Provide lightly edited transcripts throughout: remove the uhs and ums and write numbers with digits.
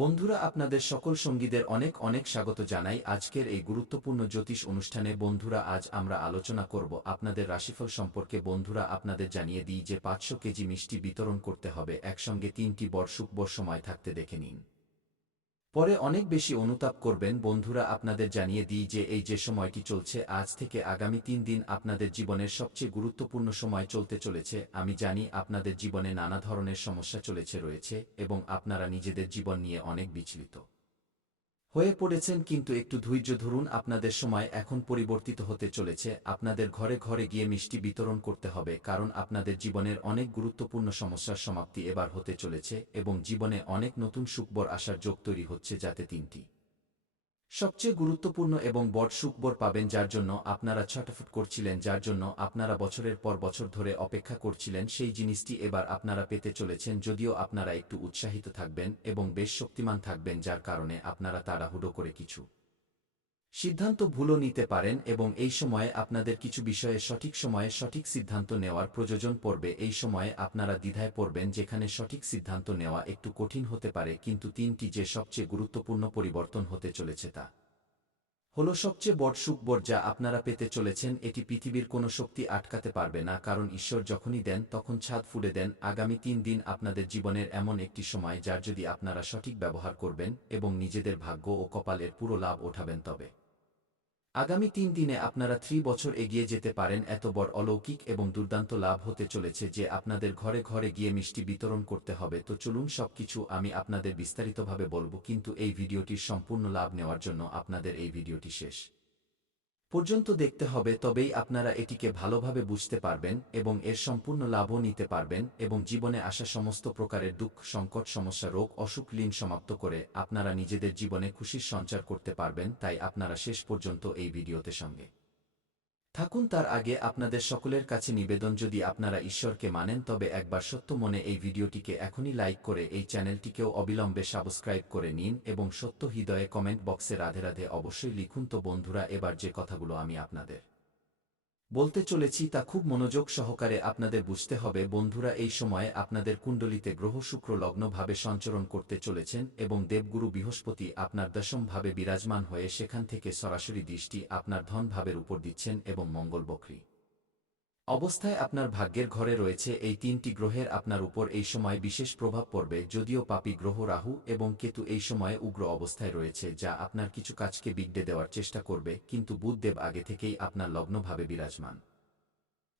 বন্ধুরা, আপনাদের সকল সঙ্গীদের অনেক অনেক স্বাগত জানাই আজকের এই গুরুত্বপূর্ণ জ্যোতিষ অনুষ্ঠানে। বন্ধুরা, আজ আমরা আলোচনা করব আপনাদের রাশিফল সম্পর্কে। বন্ধুরা, আপনাদের জানিয়ে দিই যে 500 কেজি মিষ্টি বিতরণ করতে হবে একসঙ্গে 3টি বর শুভ সময় থাকতে দেখে নিন, পরে অনেক বেশি অনুতাপ করবেন। বন্ধুরা, আপনাদের জানিয়ে দিই যে এই যে সময়টি চলছে আজ থেকে আগামী 3 দিন আপনাদের জীবনের সবচেয়ে গুরুত্বপূর্ণ সময় চলতে চলেছে। আমি জানি আপনাদের জীবনে নানা ধরনের সমস্যা রয়েছে এবং আপনারা নিজেদের জীবন নিয়ে অনেক বিচলিত হয়ে পড়েছেন, কিন্তু একটু ধৈর্য ধরুন। আপনাদের সময় এখন পরিবর্তিত হতে চলেছে। আপনাদের ঘরে ঘরে গিয়ে মিষ্টি বিতরণ করতে হবে, কারণ আপনাদের জীবনের অনেক গুরুত্বপূর্ণ সমস্যার সমাপ্তি এবার হতে চলেছে এবং জীবনে অনেক নতুন সুখবর আসার যোগ তৈরি হচ্ছে, যাতে 3টি সবচেয়ে গুরুত্বপূর্ণ এবং বড় সুখবর পাবেন, যার জন্য আপনারা ছটফট করছিলেন, যার জন্য আপনারা বছরের পর বছর ধরে অপেক্ষা করছিলেন। সেই জিনিসটি এবার আপনারা পেতে চলেছেন। যদিও আপনারা একটু উৎসাহিত থাকবেন এবং বেশ শক্তিমান থাকবেন, যার কারণে আপনারা তাড়াহুড়ো করে কিছু সিদ্ধান্ত ভুলও নিতে পারেন এবং এই সময়ে আপনাদের কিছু বিষয়ে সঠিক সময়ে সঠিক সিদ্ধান্ত নেওয়ার প্রয়োজন পড়বে। এই সময়ে আপনারা দ্বিধায় পড়বেন, যেখানে সঠিক সিদ্ধান্ত নেওয়া একটু কঠিন হতে পারে, কিন্তু 3টি যে সবচেয়ে গুরুত্বপূর্ণ পরিবর্তন হতে চলেছে তা হলো সবচেয়ে বড় সুখবর যা আপনারা পেতে চলেছেন। এটি পৃথিবীর কোনো শক্তি আটকাতে পারবে না, কারণ ঈশ্বর যখনই দেন তখন ছাদ ফুঁড়ে দেন। আগামী 3 দিন আপনাদের জীবনের এমন একটি সময়, যার যদি আপনারা সঠিক ব্যবহার করবেন এবং নিজেদের ভাগ্য ও কপালের পুরো লাভ ওঠাবেন, তবে আগামী 3 দিনে আপনারা 3 বছর এগিয়ে যেতে পারেন। এত বড় অলৌকিক এবং দুর্দান্ত লাভ হতে চলেছে যে আপনাদের ঘরে ঘরে গিয়ে মিষ্টি বিতরণ করতে হবে। তো চলুন, সবকিছু আমি আপনাদের বিস্তারিতভাবে বলবো, কিন্তু এই ভিডিওটির সম্পূর্ণ লাভ নেওয়ার জন্য আপনাদের এই ভিডিওটি শেষ পর্যন্ত দেখতে হবে, তবেই আপনারা এটিকে ভালোভাবে বুঝতে পারবেন এবং এর সম্পূর্ণ লাভও নিতে পারবেন এবং জীবনে আসা সমস্ত প্রকারের দুঃখ, সংকট, সমস্যা, রোগ, অসুখ, লীন সমাপ্ত করে আপনারা নিজেদের জীবনে খুশির সঞ্চার করতে পারবেন। তাই আপনারা শেষ পর্যন্ত এই ভিডিওতে সঙ্গে থাকুন। তার আগে আপনাদের সকলের কাছে নিবেদন, যদি আপনারা ঈশ্বরকে মানেন তবে একবার সত্য মনে এই ভিডিওটিকে এখনই লাইক করে এই চ্যানেলটিকেও অবিলম্বে সাবস্ক্রাইব করে নিন এবং সত্য হৃদয়ে কমেন্ট বক্সে রাধে রাধে অবশ্যই লিখুন। তো বন্ধুরা, এবার যে কথাগুলো আমি আপনাদের বলতে চলেছি তা খুব মনোযোগ সহকারে আপনাদের বুঝতে হবে। বন্ধুরা, এই সময়ে আপনাদের কুণ্ডলিতে গ্রহ শুক্র লগ্নভাবে সঞ্চরণ করতে চলেছেন এবং দেবগুরু বৃহস্পতি আপনার দশম ভাবে বিরাজমান হয়ে সেখান থেকে সরাসরি দৃষ্টি আপনার ধন ভাবের উপর দিচ্ছেন এবং মঙ্গল বক্রী অবস্থায় আপনার ভাগ্যের ঘরে রয়েছে। এই 3টি গ্রহের আপনার উপর এই সময় বিশেষ প্রভাব পড়বে। যদিও পাপী গ্রহ রাহু এবং কেতু এই সময়ে উগ্র অবস্থায় রয়েছে, যা আপনার কিছু কাজকে বিগড়ে দেওয়ার চেষ্টা করবে, কিন্তু বুধদেব আগে থেকেই আপনার লগ্নভাবে বিরাজমান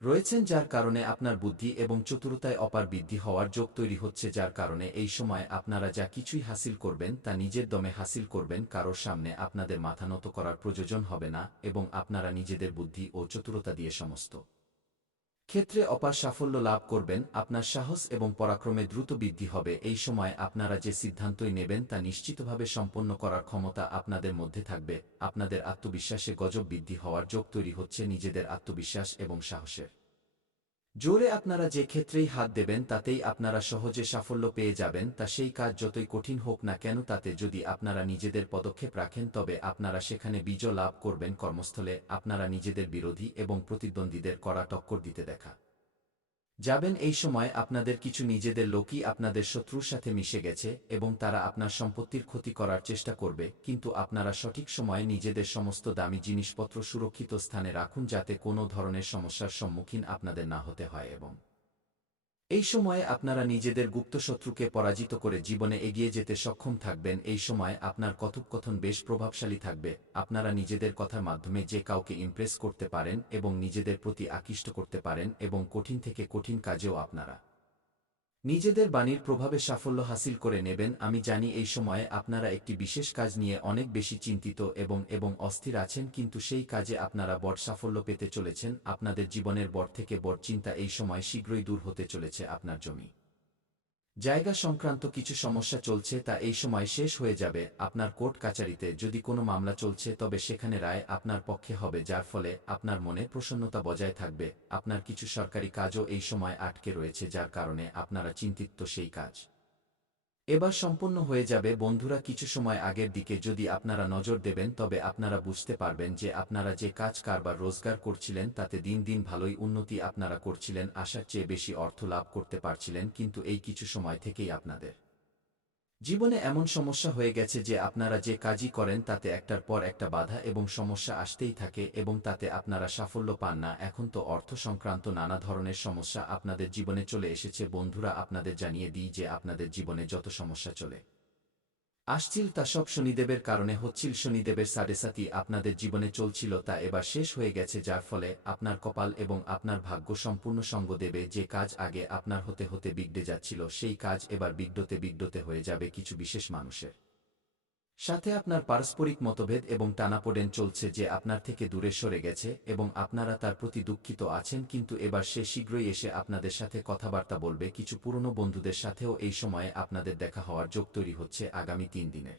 রয়েছেন, যার কারণে আপনার বুদ্ধি এবং চতুরতায় অপার বৃদ্ধি হওয়ার যোগ তৈরি হচ্ছে, যার কারণে এই সময় আপনারা যা কিছুই হাসিল করবেন তা নিজের দমে হাসিল করবেন। কারোর সামনে আপনাদের মাথা নত করার প্রয়োজন হবে না এবং আপনারা নিজেদের বুদ্ধি ও চতুরতা দিয়ে সমস্ত ক্ষেত্রে অপার সাফল্য লাভ করবেন। আপনার সাহস এবং পরাক্রমে দ্রুত বৃদ্ধি হবে। এই সময় আপনারা যে সিদ্ধান্তই নেবেন তা নিশ্চিতভাবে সম্পন্ন করার ক্ষমতা আপনাদের মধ্যে থাকবে। আপনাদের আত্মবিশ্বাসে গজব বৃদ্ধি হওয়ার যোগ তৈরি হচ্ছে। নিজেদের আত্মবিশ্বাস এবং সাহসের জোরে আপনারা যে ক্ষেত্রেই হাত দেবেন তাতেই আপনারা সহজে সাফল্য পেয়ে যাবেন। তা সেই কাজ যতই কঠিন হোক না কেন, তাতে যদি আপনারা নিজেদের পদক্ষেপ রাখেন তবে আপনারা সেখানে বিজয় লাভ করবেন। কর্মস্থলে আপনারা নিজেদের বিরোধী এবং প্রতিদ্বন্দ্বীদের কড়া টক্কর দিতে দেখা যাবেন। এই সময় আপনাদের কিছু নিজেদের লোকই আপনাদের শত্রুর সাথে মিশে গেছে এবং তারা আপনার সম্পত্তির ক্ষতি করার চেষ্টা করবে, কিন্তু আপনারা সঠিক সময়ে নিজেদের সমস্ত দামি জিনিসপত্র সুরক্ষিত স্থানে রাখুন, যাতে কোনো ধরনের সমস্যার সম্মুখীন আপনাদের না হতে হয় এবং এই সময়ে আপনারা নিজেদের গুপ্ত শত্রুকে পরাজিত করে জীবনে এগিয়ে যেতে সক্ষম থাকবেন। এই সময় আপনার কথোপকথন বেশ প্রভাবশালী থাকবে। আপনারা নিজেদের কথার মাধ্যমে যে কাউকে ইমপ্রেস করতে পারেন এবং নিজেদের প্রতি আকৃষ্ট করতে পারেন এবং কঠিন থেকে কঠিন কাজেও আপনারা নিজেদের বাণীর প্রভাবে সাফল্য হাসিল করে নেবেন। আমি জানি এই সময়ে আপনারা একটি বিশেষ কাজ নিয়ে অনেক বেশি চিন্তিত এবং অস্থির আছেন, কিন্তু সেই কাজে আপনারা বড় সাফল্য পেতে চলেছেন। আপনাদের জীবনের বড় থেকে বড় চিন্তা এই সময় শীঘ্রই দূর হতে চলেছে। আপনার জমি জায়গা সংক্রান্ত কিছু সমস্যা চলছে, তা এই সময় শেষ হয়ে যাবে। আপনার কোর্ট কাচারিতে যদি কোনো মামলা চলছে তবে সেখানে রায় আপনার পক্ষে হবে, যার ফলে আপনার মনে প্রসন্নতা বজায় থাকবে। আপনার কিছু সরকারি কাজও এই সময় আটকে রয়েছে, যার কারণে আপনারা চিন্তিত। সেই কাজ এবার সম্পন্ন হয়ে যাবে। বন্ধুরা, কিছু সময় আগের দিকে যদি আপনারা নজর দেবেন তবে আপনারা বুঝতে পারবেন যে আপনারা যে কাজ কারবার রোজগার করছিলেন তাতে দিন দিন ভালোই উন্নতি আপনারা করছিলেন, আশার চেয়ে বেশি অর্থ লাভ করতে পারছিলেন, কিন্তু এই কিছু সময় থেকেই আপনাদের জীবনে এমন সমস্যা হয়ে গেছে যে আপনারা যে কাজই করেন তাতে একটার পর একটা বাধা এবং সমস্যা আসতেই থাকে এবং তাতে আপনারা সাফল্য পান না। এখন তো অর্থ সংক্রান্ত নানা ধরনের সমস্যা আপনাদের জীবনে চলে এসেছে। বন্ধুরা, আপনাদের জানিয়ে দিই যে আপনাদের জীবনে যত সমস্যা চলে আসছিল তা সব শনিদেবের কারণে হচ্ছিল। শনিদেবের সাড়েসাতি আপনাদের জীবনে চলছিল তা এবার শেষ হয়ে গেছে, যার ফলে আপনার কপাল এবং আপনার ভাগ্য সম্পূর্ণ সঙ্গ দেবে। যে কাজ আগে আপনার হতে হতে বিগড়ে যাচ্ছিল সেই কাজ এবার বিগড়তে বিগড়তে হয়ে যাবে কিছু বিশেষ মানুষের সাথে। আপনার পারস্পরিক মতভেদ এবং টানাপোড়েন চলছে যে আপনার থেকে দূরে সরে গেছে এবং আপনারা তার প্রতি দুঃখিত আছেন, কিন্তু এবার সে শীঘ্রই এসে আপনাদের সাথে কথাবার্তা বলবে। কিছু পুরনো বন্ধুদের সাথেও এই সময়ে আপনাদের দেখা হওয়ার যোগ তৈরি হচ্ছে। আগামী 3 দিনের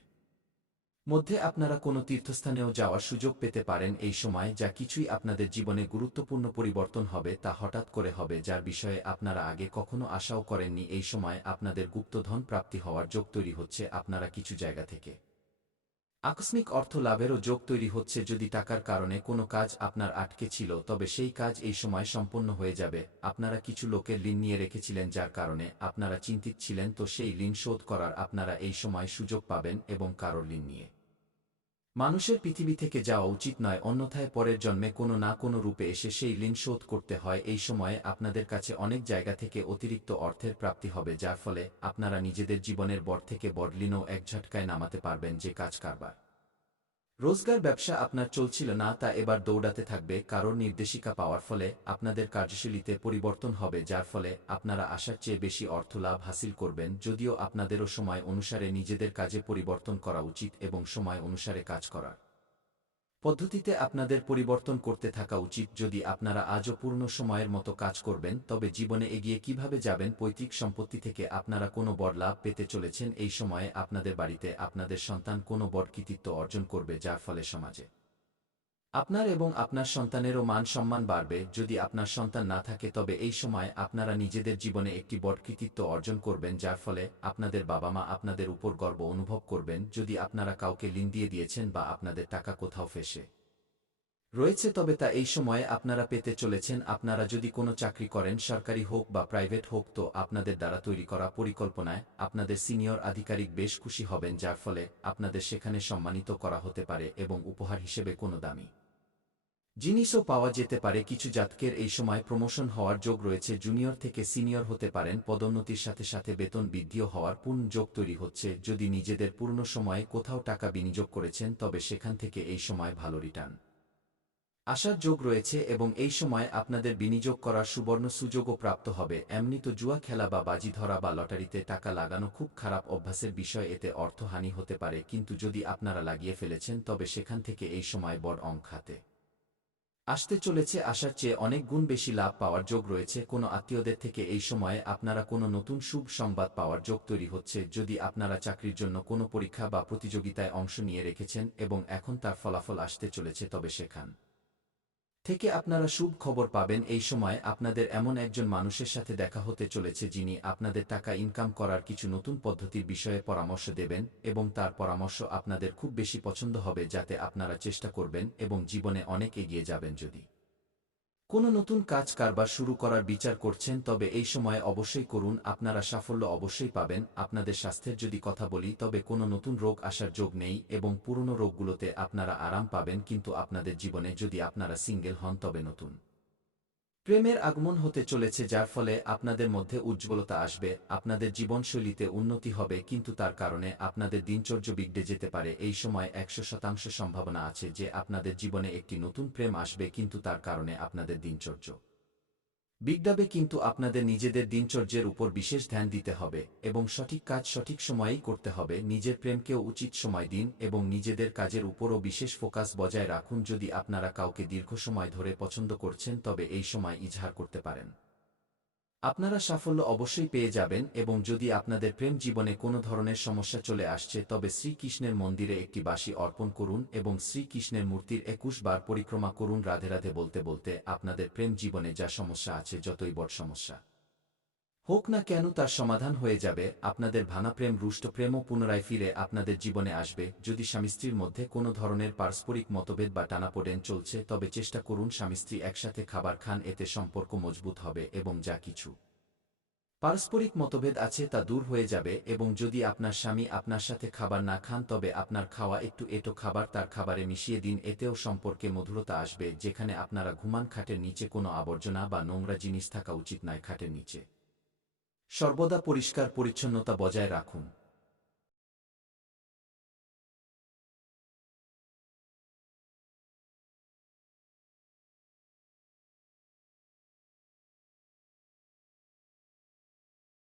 মধ্যে আপনারা কোনো তীর্থস্থানেও যাওয়ার সুযোগ পেতে পারেন এই সময়। যা কিছুই আপনাদের জীবনে গুরুত্বপূর্ণ পরিবর্তন হবে তা হঠাৎ করে হবে, যার বিষয়ে আপনারা আগে কখনো আশাও করেননি। এই সময় আপনাদের গুপ্তধন প্রাপ্তি হওয়ার যোগ তৈরি হচ্ছে। আপনারা কিছু জায়গা থেকে আকস্মিক অর্থ লাভেরও যোগ তৈরি হচ্ছে। যদি টাকার কারণে কোনো কাজ আপনার আটকে ছিল তবে সেই কাজ এই সময় সম্পন্ন হয়ে যাবে। আপনারা কিছু লোকের ঋণ নিয়ে রেখেছিলেন যার কারণে আপনারা চিন্তিত ছিলেন, তো সেই ঋণ শোধ করার আপনারা এই সময় সুযোগ পাবেন এবং কারোর ঋণ নিয়ে মানুষের পৃথিবী থেকে যাওয়া উচিত নয়, অন্যথায় পরের জন্মে কোনো না কোনো রূপে এসে সেই ঋণ শোধ করতে হয়। এই সময়ে আপনাদের কাছে অনেক জায়গা থেকে অতিরিক্ত অর্থের প্রাপ্তি হবে, যার ফলে আপনারা নিজেদের জীবনের বড় থেকে বড় ঋণও এক ঝটকায় নামাতে পারবেন। যে কাজ কারবার রোজগার ব্যবসা আপনার চলছিল না তা এবার দৌড়াতে থাকবে। কারোর নির্দেশিকা পাওয়ার ফলে আপনাদের কার্যশৈলীতে পরিবর্তন হবে, যার ফলে আপনারা আশার চেয়ে বেশি অর্থ লাভ হাসিল করবেন। যদিও আপনাদেরও সময় অনুসারে নিজেদের কাজে পরিবর্তন করা উচিত এবং সময় অনুসারে কাজ করার পদ্ধতিতে আপনাদের পরিবর্তন করতে থাকা উচিত। যদি আপনারা আজও পূর্ণ সময়ের মতো কাজ করবেন তবে জীবনে এগিয়ে কিভাবে যাবেন। পৈতৃক সম্পত্তি থেকে আপনারা কোনো বড় লাভ পেতে চলেছেন। এই সময়ে আপনাদের বাড়িতে আপনাদের সন্তান কোনো বড় কৃতিত্ব অর্জন করবে, যার ফলে সমাজে আপনার এবং আপনার সন্তানেরও মান সম্মান বাড়বে। যদি আপনার সন্তান না থাকে তবে এই সময় আপনারা নিজেদের জীবনে একটি বড় কৃতিত্ব অর্জন করবেন, যার ফলে আপনাদের বাবা মা আপনাদের উপর গর্ব অনুভব করবেন। যদি আপনারা কাউকে ঋণ দিয়ে দিয়েছেন বা আপনাদের টাকা কোথাও ফেঁসে রয়েছে তবে তা এই সময়ে আপনারা পেতে চলেছেন। আপনারা যদি কোনো চাকরি করেন, সরকারি হোক বা প্রাইভেট হোক, তো আপনাদের দ্বারা তৈরি করা পরিকল্পনায় আপনাদের সিনিয়র আধিকারিক বেশ খুশি হবেন, যার ফলে আপনাদের সেখানে সম্মানিত করা হতে পারে এবং উপহার হিসেবে কোনো দামি জিনিসও পাওয়া যেতে পারে। কিছু জাতকের এই সময় প্রমোশন হওয়ার যোগ রয়েছে, জুনিয়র থেকে সিনিয়র হতে পারেন। পদোন্নতির সাথে সাথে বেতন বৃদ্ধিও হওয়ার পূর্ণ যোগ তৈরি হচ্ছে। যদি নিজেদের পূর্ণ সময়ে কোথাও টাকা বিনিয়োগ করেছেন তবে সেখান থেকে এই সময় ভালো রিটার্ন আসার যোগ রয়েছে এবং এই সময় আপনাদের বিনিয়োগ করার সুবর্ণ সুযোগও প্রাপ্ত হবে। এমনি তো জুয়া খেলা বা বাজি ধরা বা লটারিতে টাকা লাগানো খুব খারাপ অভ্যাসের বিষয়, এতে অর্থহানি হতে পারে, কিন্তু যদি আপনারা লাগিয়ে ফেলেছেন তবে সেখান থেকে এই সময় বড় অঙ্ক হাতে আসতে চলেছে। আসার চেয়ে অনেক গুণ বেশি লাভ পাওয়ার যোগ রয়েছে। কোনো আত্মীয়দের থেকে এই সময়ে আপনারা কোনো নতুন শুভ সংবাদ পাওয়ার যোগ তৈরি হচ্ছে। যদি আপনারা চাকরির জন্য কোনো পরীক্ষা বা প্রতিযোগিতায় অংশ নিয়ে রেখেছেন এবং এখন তার ফলাফল আসতে চলেছে তবে সেখান থেকে আপনারা শুভ খবর পাবেন। এই সময় আপনাদের এমন একজন মানুষের সাথে দেখা হতে চলেছে যিনি আপনাদের টাকা ইনকাম করার কিছু নতুন পদ্ধতির বিষয়ে পরামর্শ দেবেন এবং তার পরামর্শ আপনাদের খুব বেশি পছন্দ হবে, যাতে আপনারা চেষ্টা করবেন এবং জীবনে অনেক এগিয়ে যাবেন। যদি কোনো নতুন কাজ কারবার শুরু করার বিচার করছেন তবে এই সময় অবশ্যই করুন, আপনারা সাফল্য অবশ্যই পাবেন। আপনাদের স্বাস্থ্যের যদি কথা বলি তবে কোনো নতুন রোগ আসার যোগ নেই এবং পুরনো রোগগুলোতে আপনারা আরাম পাবেন। কিন্তু আপনাদের জীবনে যদি আপনারা সিঙ্গেল হন তবে নতুন প্রেমের আগমন হতে চলেছে, যার ফলে আপনাদের মধ্যে উজ্জ্বলতা আসবে। আপনাদের জীবনশৈলীতে উন্নতি হবে, কিন্তু তার কারণে আপনাদের দিনচর্য বিগড়ে যেতে পারে। এই সময় 100% সম্ভাবনা আছে যে আপনাদের জীবনে একটি নতুন প্রেম আসবে, কিন্তু তার কারণে আপনাদের দিনচর্য বিগড়াবে। কিন্তু আপনাদের নিজেদের দিনচর্যের উপর বিশেষ ধ্যান দিতে হবে এবং সঠিক কাজ সঠিক সময়েই করতে হবে। নিজের প্রেমকেও উচিত সময় দিন এবং নিজেদের কাজের উপরও বিশেষ ফোকাস বজায় রাখুন। যদি আপনারা কাউকে দীর্ঘ সময় ধরে পছন্দ করছেন তবে এই সময় ইজহার করতে পারেন। আপনারা সাফল্য অবশ্যই পেয়ে যাবেন এবং যদি আপনাদের প্রেম জীবনে কোনো ধরনের সমস্যা চলে আসছে তবে শ্রীকৃষ্ণের মন্দিরে একটি বাঁশি অর্পণ করুন এবং শ্রীকৃষ্ণের মূর্তির 21 বার পরিক্রমা করুন রাধে রাধে বলতে বলতে। আপনাদের প্রেম জীবনে যা সমস্যা আছে, যতই বড় সমস্যা হোক না কেন, তার সমাধান হয়ে যাবে। আপনাদের ভাঙা প্রেম, রুষ্ট প্রেমও পুনরায় ফিরে আপনাদের জীবনে আসবে। যদি স্বামী স্ত্রীর মধ্যে কোনো ধরনের পারস্পরিক মতভেদ বা টানাপোড়েন চলছে তবে চেষ্টা করুন স্বামী স্ত্রী একসাথে খাবার খান, এতে সম্পর্ক মজবুত হবে এবং যা কিছু পারস্পরিক মতভেদ আছে তা দূর হয়ে যাবে এবং যদি আপনার স্বামী আপনার সাথে খাবার না খান তবে আপনার খাওয়া একটু এঁটো খাবার তার খাবারে মিশিয়ে দিন, এতেও সম্পর্কে মধুরতা আসবে। যেখানে আপনারা ঘুমান খাটের নিচে কোনো আবর্জনা বা নোংরা জিনিস থাকা উচিত নয় খাটের নিচে। সর্বদা পরিষ্কার পরিচ্ছন্নতা বজায় রাখুন।